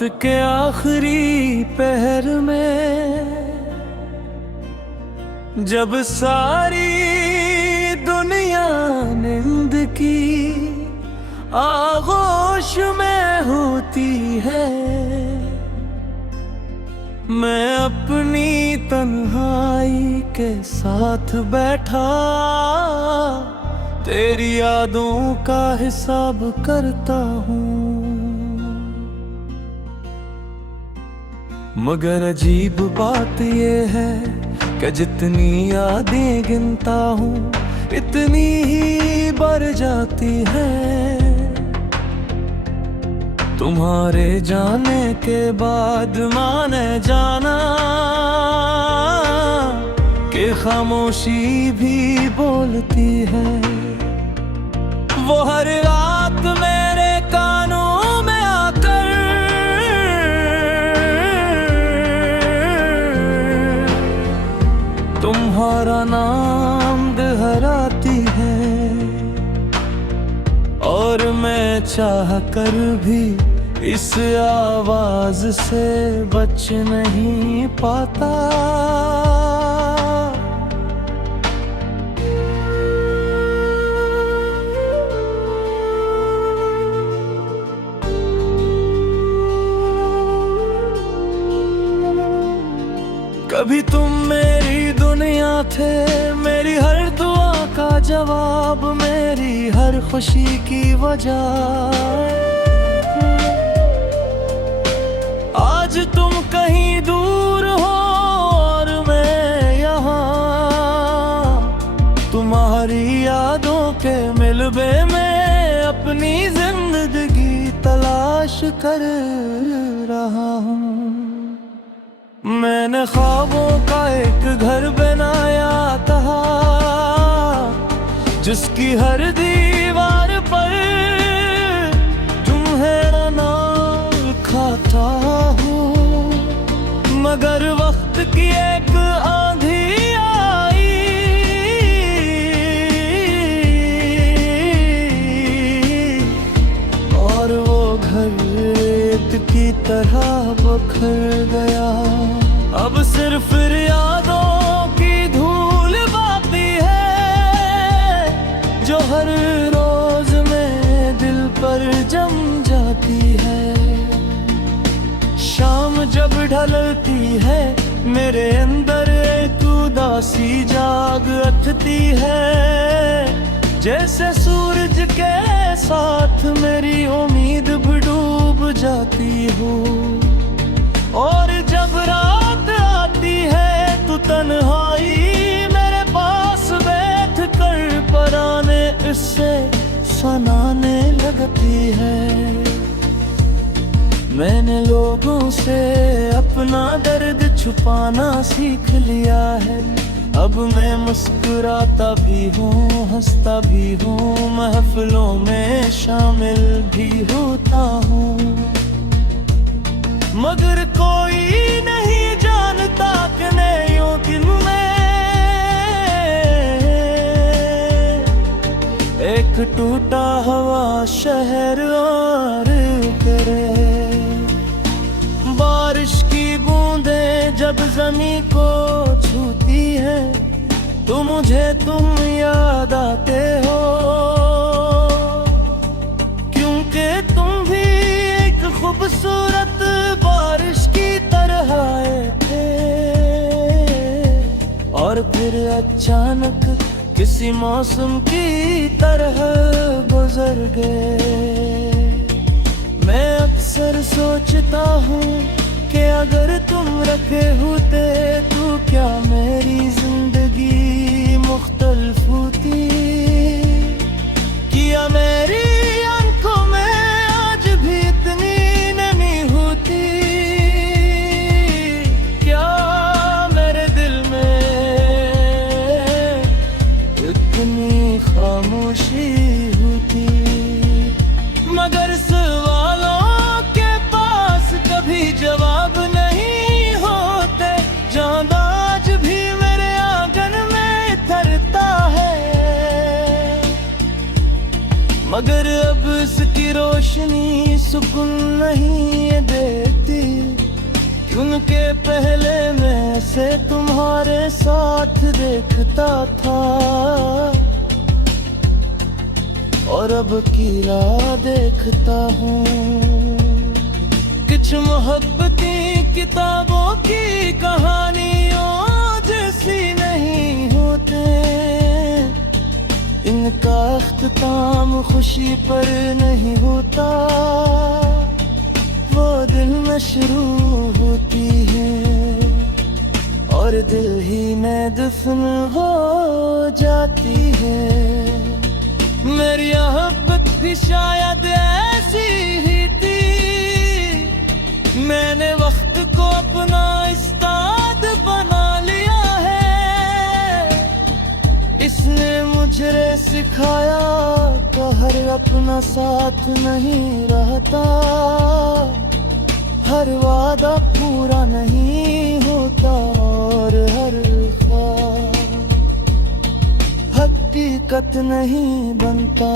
रात के आखिरी पहर में जब सारी दुनिया नींद की आगोश में होती है, मैं अपनी तन्हाई के साथ बैठा तेरी यादों का हिसाब करता हूँ। मगर अजीब बात ये है कि जितनी यादें गिनता हूँ इतनी ही बढ़ जाती है। तुम्हारे जाने के बाद माने जाना कि खामोशी भी बोलती है। वो हर रात मेरे कानों में आकर तुम्हारा नाम दोहराती है, और मैं चाह कर भी इस आवाज से बच नहीं पाता। कभी तुम मेरी दुनिया थे, मेरी हर दुआ का जवाब, मेरी हर खुशी की वजह। आज तुम कहीं दूर हो और मैं यहाँ, तुम्हारी यादों के मिलबे में अपनी जिंदगी तलाश कर रहा हूँ। मैंने ख्वाबों का एक घर बनाया था जिसकी हर दीवार पर तुम्हें नाम लिखाता हूँ। मगर वक्त की एक आंधी आई और वो घर रेत की तरह बखर गया। अब सिर्फ यादों की धूल बाकी है जो हर रोज में दिल पर जम जाती है। शाम जब ढलती है मेरे अंदर एक उदासी जाग उठती है। जैसे सूरज के साथ मेरी उम्मीद भी डूब जाती हो, और जब रात आती है तो तन्हाई मेरे पास बैठ कर पराने इससे सुनाने लगती है। मैंने लोगों से अपना दर्द छुपाना सीख लिया है। अब मैं मुस्कुराता भी हूँ, हंसता भी हूँ, महफिलों में शामिल भी होता हूँ। मगर कोई नहीं जानता कि नैयों दिन में एक टूटा हुआ शहर और करे। बारिश की बूंदें जब ज़मीं को छूती है तो मुझे तुम याद आते हो, क्योंकि तुम भी एक खूबसूरत बारिश की तरह आए थे और फिर अचानक किसी मौसम की तरह गुजर गए। मैं अक्सर सोचता हूँ कि अगर तुम रखे होते तो क्या मेरी जिंदगी मुख्तलिफ होती। क्या मेरी आंखों में आज भी इतनी नमी होती। क्या मेरे दिल में इतनी खामोशी होती। मगर सवालों के पास कभी जवाब नहीं होते। चांद आज भी मेरे आंगन में थरता है, मगर अब इसकी रोशनी सुकून नहीं देती। के पहले मैं ऐसे तुम्हारे साथ देखता था, और अब कीड़ा देखता हूँ। कुछ मोहब्बती किताबों की कहानियों जैसी नहीं होते, इनका अख्ताम खुशी पर नहीं होता, वो दिल में शुरू होती है और दिल ही में दफन हो जाती है। मेरी मोहब्बत भी शायद ऐसी ही थी, मैंने वक्त को अपना उस्ताद बना लिया है। इसने मुझे सिखाया कि हर अपना साथ नहीं रहता, हर वादा पूरा नहीं होता, और हर ख्वाब हकीकत नहीं बनता।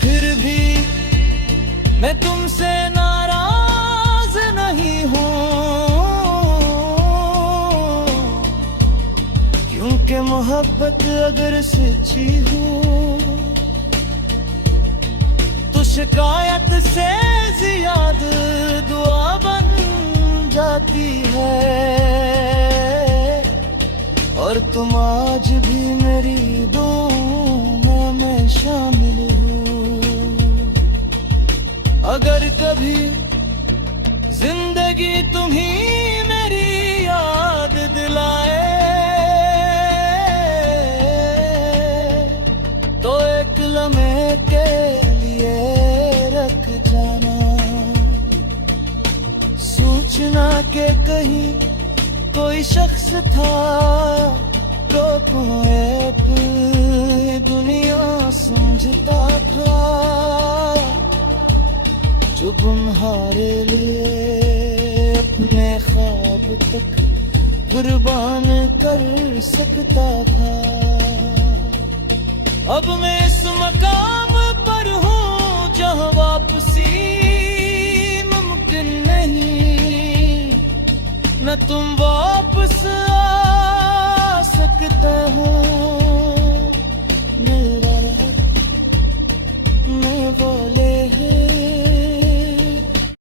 फिर भी मैं तुमसे नाराज नहीं हूँ, क्योंकि मोहब्बत अगर सच्ची हो तो शिकायत से ज्यादा दुआ बन जाती है। और तुम आज भी मेरी दुआओं में शामिल हो। अगर कभी जिंदगी तुम्हीं मेरी याद दिलाए, तो एक लम्हे के लिए रख जाना, सोचना के कहीं कोई शख्स था तो कोई दुनिया समझता था, जो तुम्हारे लिए अपने ख्वाब तक कुर्बान कर सकता था। अब मैं इस मकाम पर हूँ जहाँ वापसी मुमकिन नहीं, न तुम